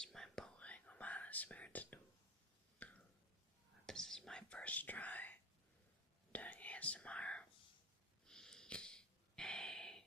is mijn poging om ASMR te doen. This is my first try doing ASMR. ASMR.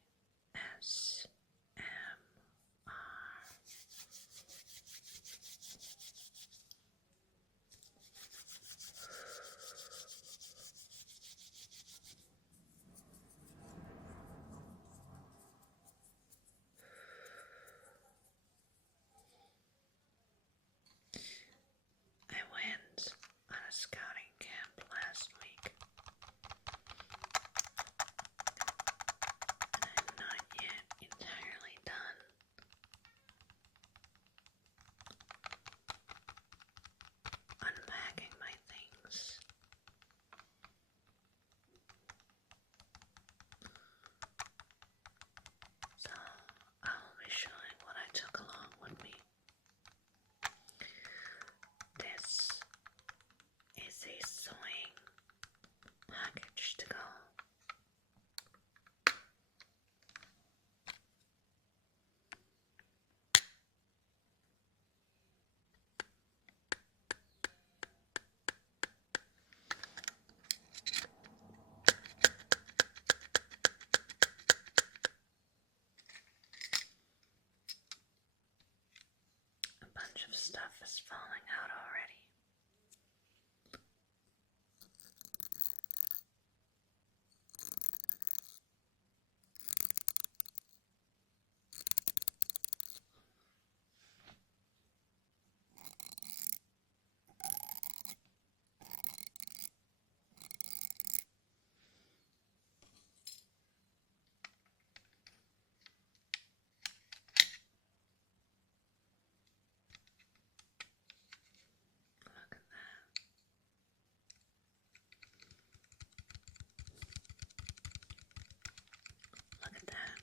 I went on a scouting camp last week, and I'm not yet entirely done unpacking my things. So I'll be showing what I took along with me. This is a sewing package to go. A bunch of stuff is falling out already. Look at that.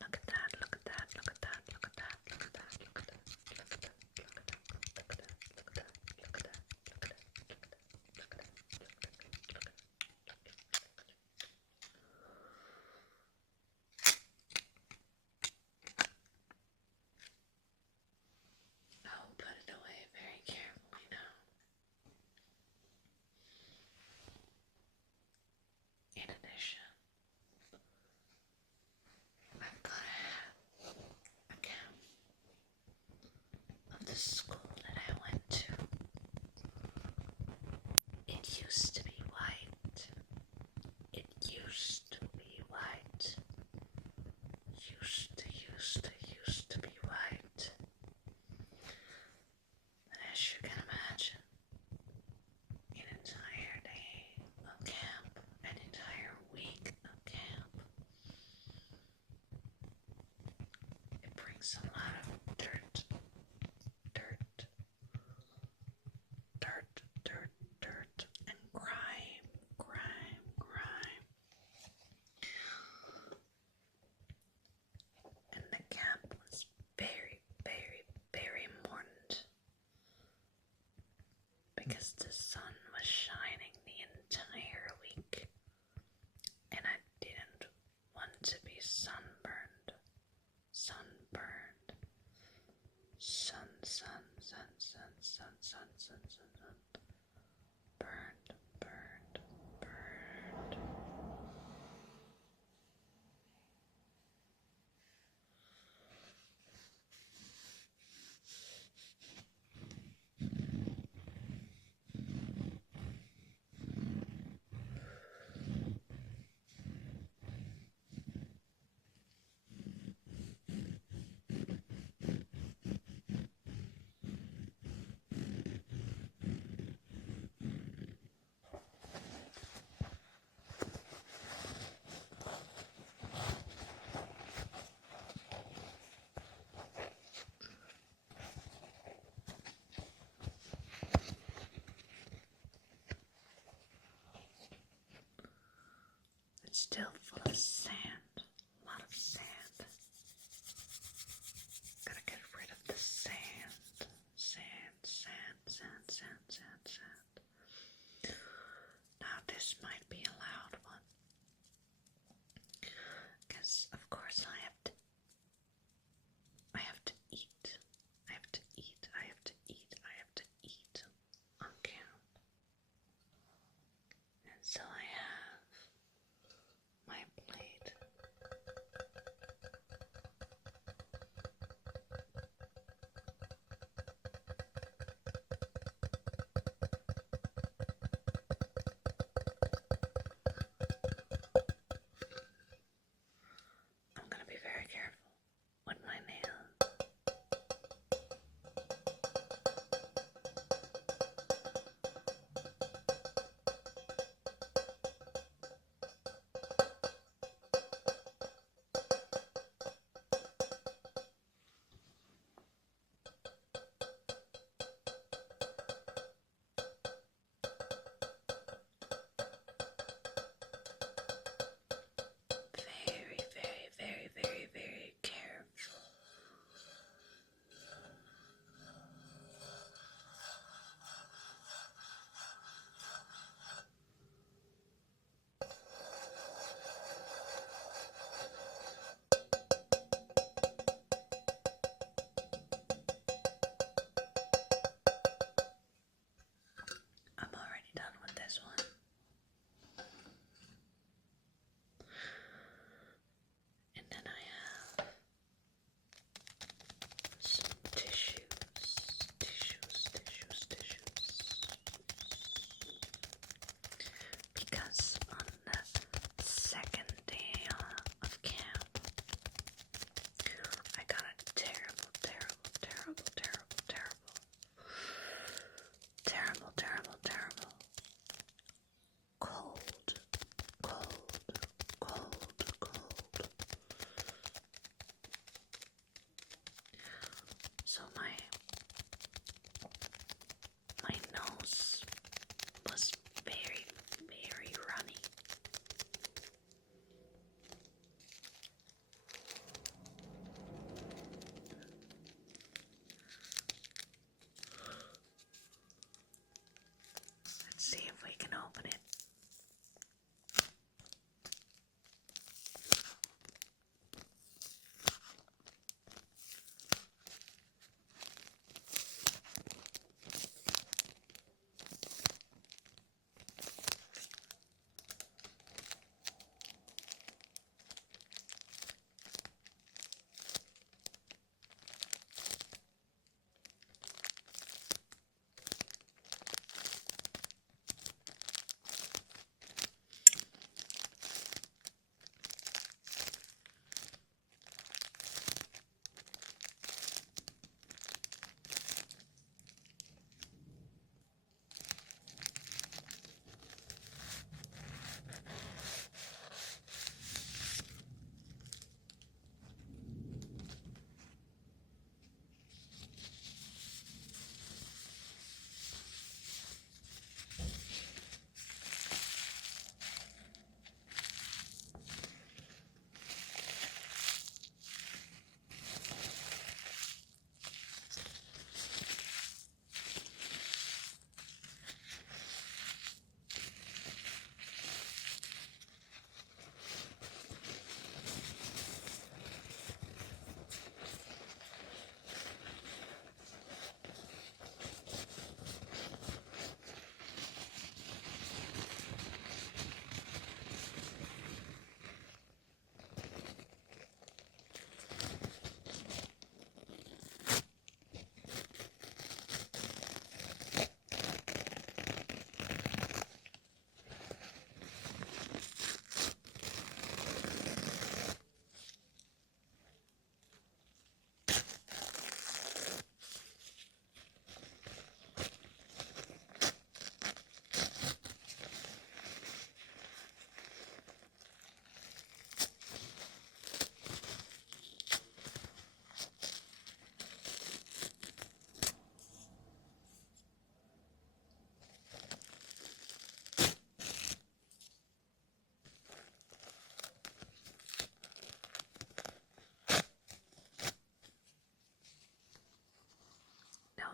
Look at that. Look at that. Look at that. Look at that. Look at that. Look at that. Look at that. Look at that. Look at that. Look at that. Look at that. Look at that. Look at that. Look at that. Look at that. Look at that. I'll put it away very carefully now. In addition, I've got a hat, a cap of the school that I went to. It used to be white. It used to be white. Used to be white. And as you can imagine, an entire day of camp, an entire week of camp, it brings a lot of dirt, and grime. And the camp was very, very, very important because the sun was shining the entire week, and I didn't want to be sunburned. Burned. It's still full of sand, a lot of sand. Gotta get rid of the sand. Now this might be a loud one, because of course I have to eat.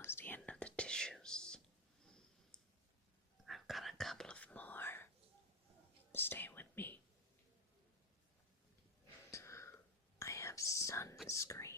almost the end of the tissues. I've got a couple of more. Stay with me. I have sunscreen.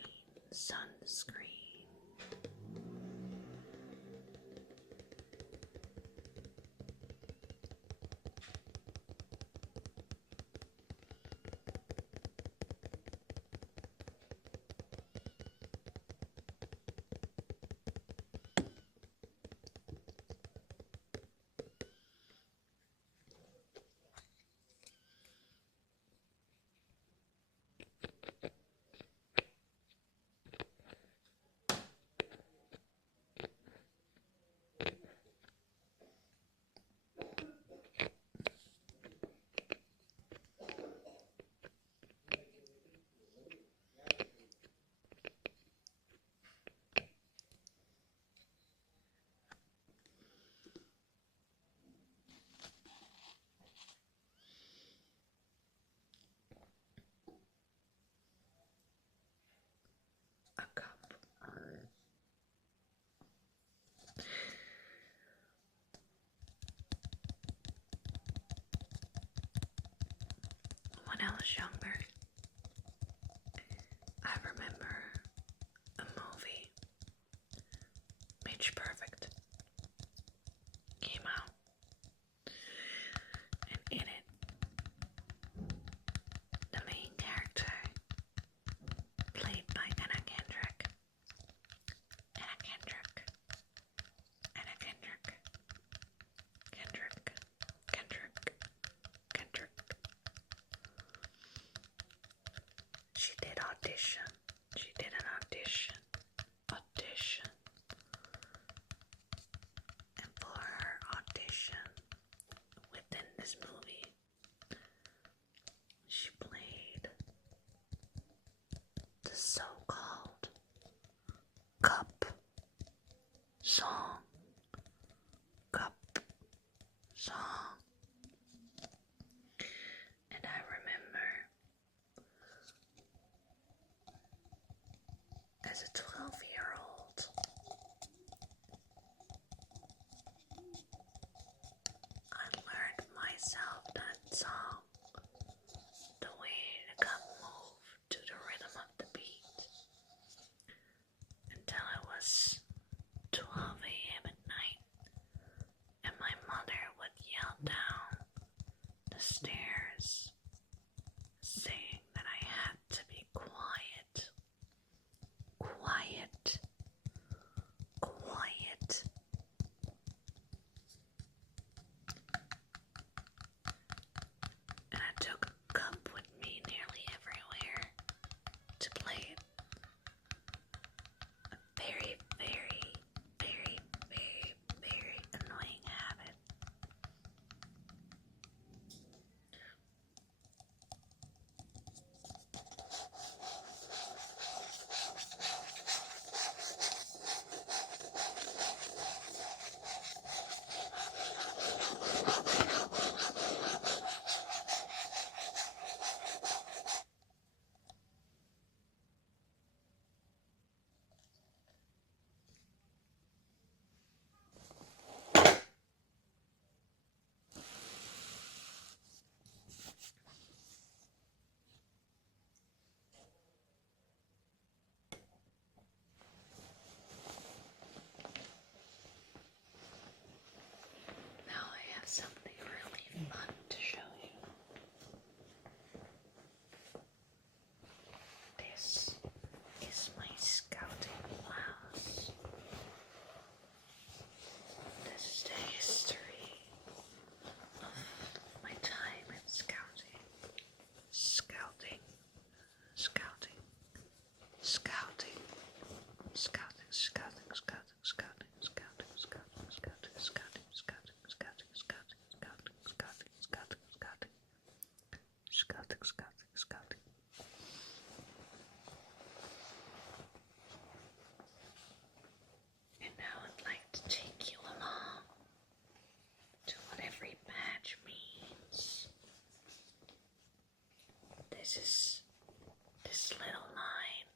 A cup. When I was younger, I remember a movie, Pitch Perfect, came out, and in it, the main character, played by Anna Kendrick, she did an audition, and for her audition within this movie, she played the so-called cup song. And I remember as a 12-year-old, I learned myself that song, the way the cup moved to the rhythm of the beat, until I was 12 a.m. at night, and my mother would yell down the stairs, saying that I had to be quiet. And I took a cup with me nearly everywhere to play it. A very, very, very, very, very annoying habit. Now I have something really fun to show you. This is my scouting blouse. This is the history of my time in scouting. Scouting. And now I'd like to take you along to what every badge means. This little line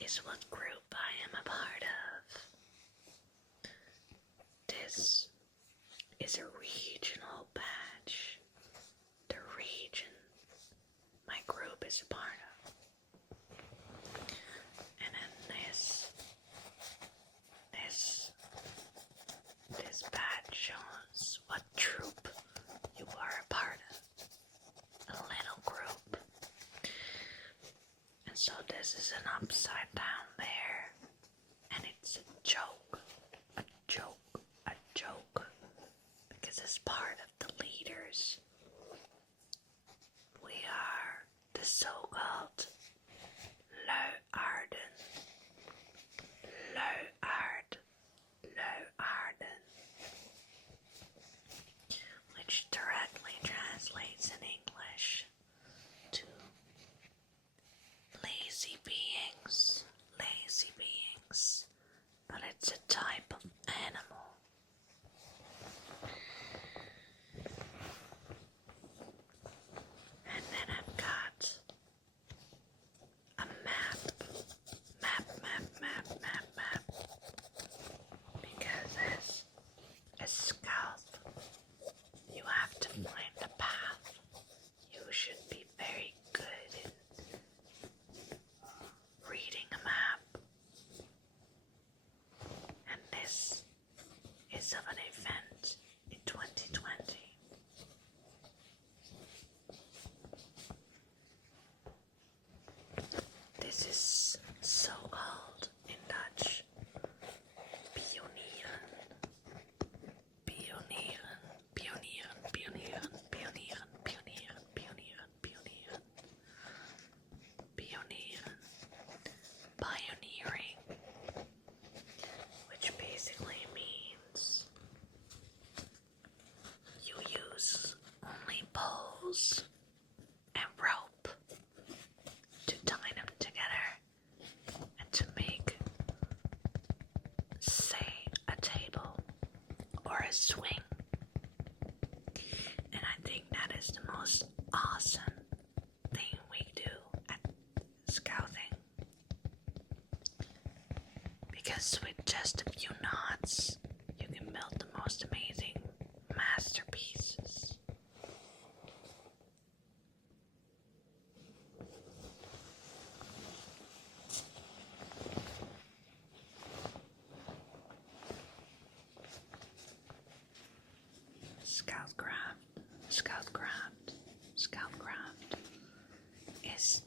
is what group I am a part of. is a regional badge. The region my group is a part of. And then this badge shows what troop you are a part of. A little group. And so this is an upside down there. And it's a joke. A joke. A joke. Because as part of the leaders, we are the so-called low arden, which directly translates in English to lazy beings, but it's a type of animal. And then I've got a map, because as a scout, you have to find a path. You should be very good in reading a map. And this is of an event in 2020. This is so called in Dutch pionieren. Pioneering, which basically means you use only poles and rope to tie them together and to make, say, a table or a swing. And I think that is the most awesome thing we do at scouting. Because with just a few knots, you can build the most amazing masterpieces. Scoutcraft is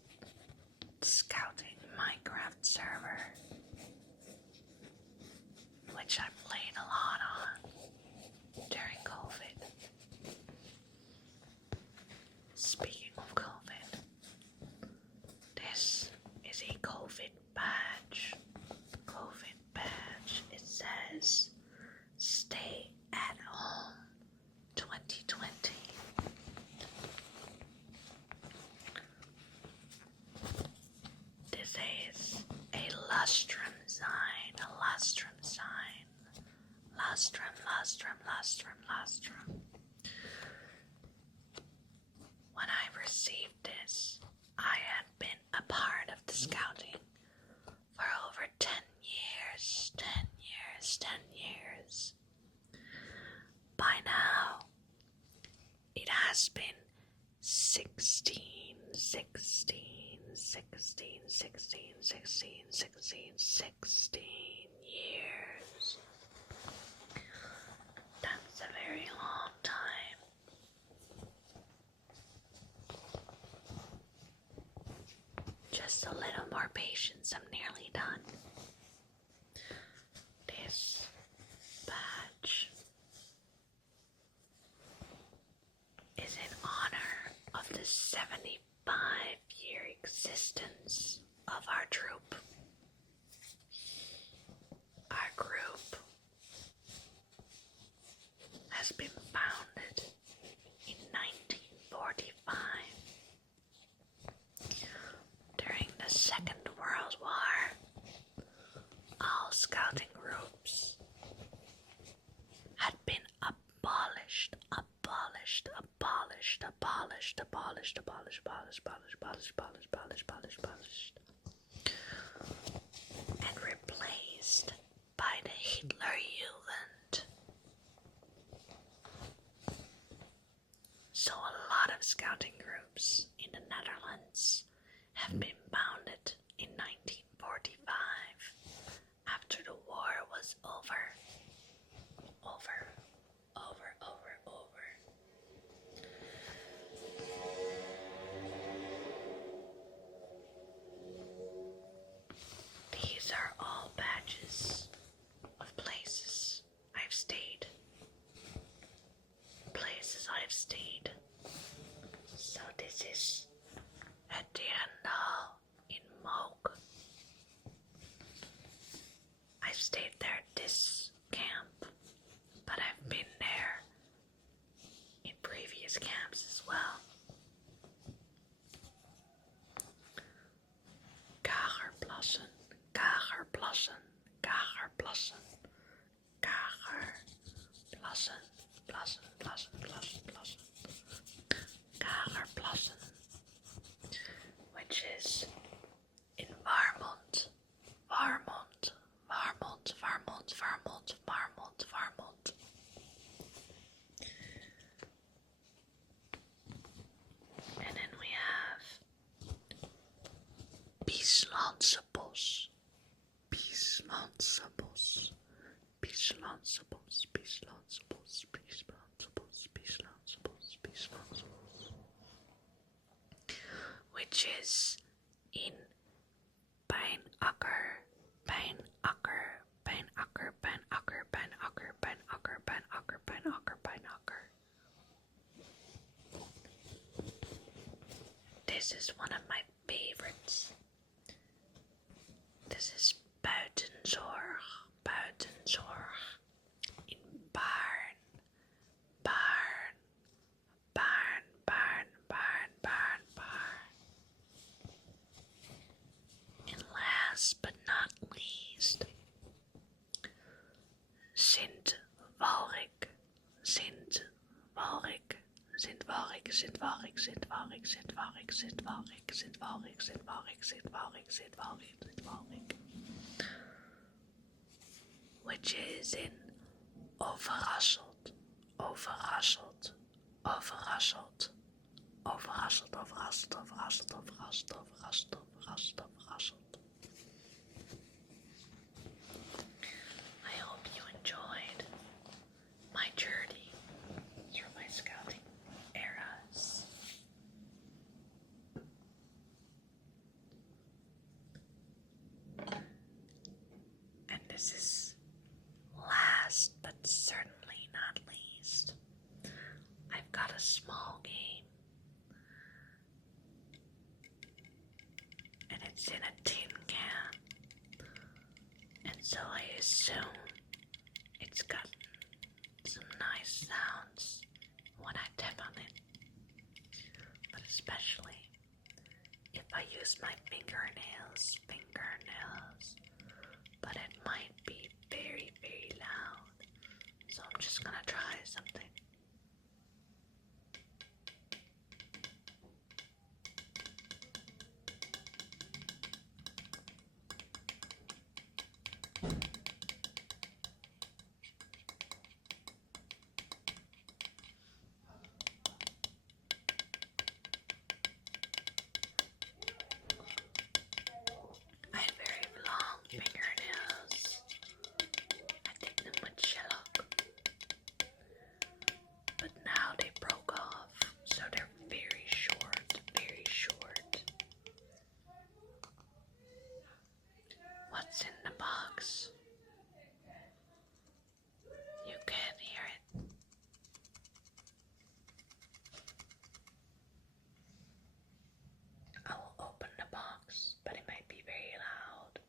the scouting Minecraft server, which I played a lot on during COVID. Speaking of COVID, this is a COVID badge. It says, "Stay at home 2020." This is a lustrum sign. Lustrum. When I received this, I had been a part of the scouting for over 10 years. By now, it has been 16 years. That's a very long time. Just a little more patience, I'm nearly done. This badge is in honor of the 75-year existence of our troop. Our group has been founded in 1945 during the Second World War. All scouting groups had been abolished and replaced by the Hitler Jugend. Kagerplassen, which is in Warmond, Warmond, Warmond, Warmond, Warmond, Warmond, Warmond. And then we have Bieslandse Bos, Bieslandse Bos, Bieslandse Bos, Bieslandse Bos, Bieslandse Bos, Bieslandse Bos, Bieslandse Bos, which is in Pijnakker, Pijnakker, Pijnakker, Pijnakker, Pijnakker, Pijnakker, Pijnakker, Pijnakker, Pijnakker. This is one of my favorites. This is Buitenzorg, Buitenzorg in Baarn, Baarn, Baarn, Baarn, Baarn, Baarn, Baarn. And last but not least, Sint-Walrik, Sint-Walrik, Sint-Walrik, Sint-Walrik, Sint-Walrik, Sint-Walrik, Sint-Walrik, Sint-Walrik, Sint-Walrik, Sint-Walrik, Sint-Walrik, Sint-Walrik, which is in Overrasseld, Overrasseld, Overrasseld, Overrasseld, Overrasseld, Overrasseld, Overrasseld, Overrasseld, Overrasseld, Overrasseld. I hope you enjoyed my journey through my scouting eras. And this is last but certainly not least. I've got a small game. And it's in a tin can. And so I assume it's got some nice sounds when I tap on it. But especially if I use my fingernails. But it might be very, very loud. So I'm just gonna try something. I have very long fingernails. I did them with shellac. But now they broke off, so they're very short, very short. What's in the box? You can't hear it. I will open the box, but it might be very loud.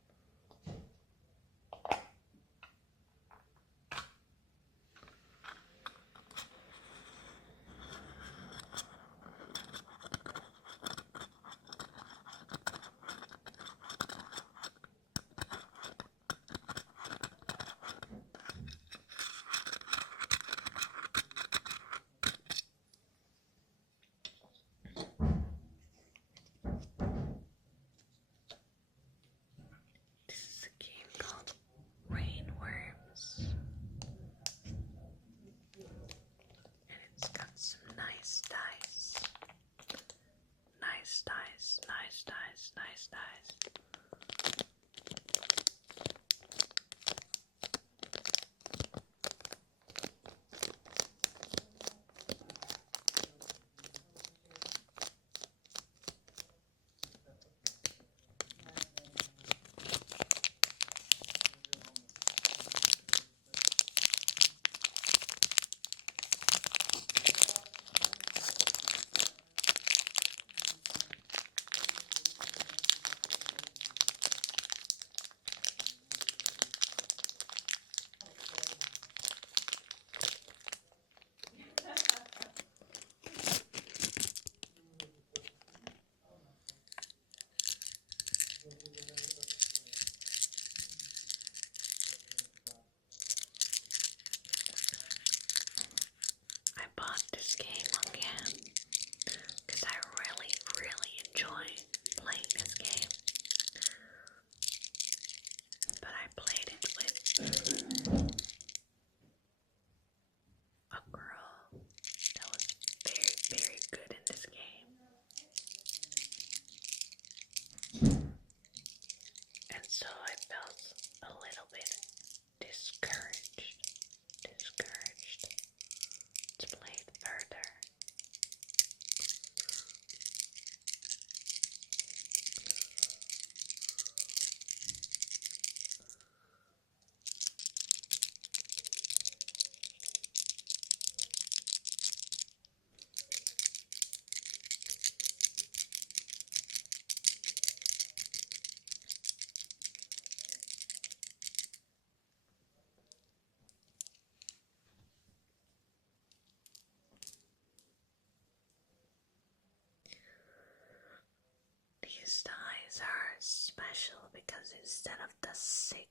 This is a game called Rainworms. And it's got some nice dice. Nice dice, nice dice, nice dice. instead of the 6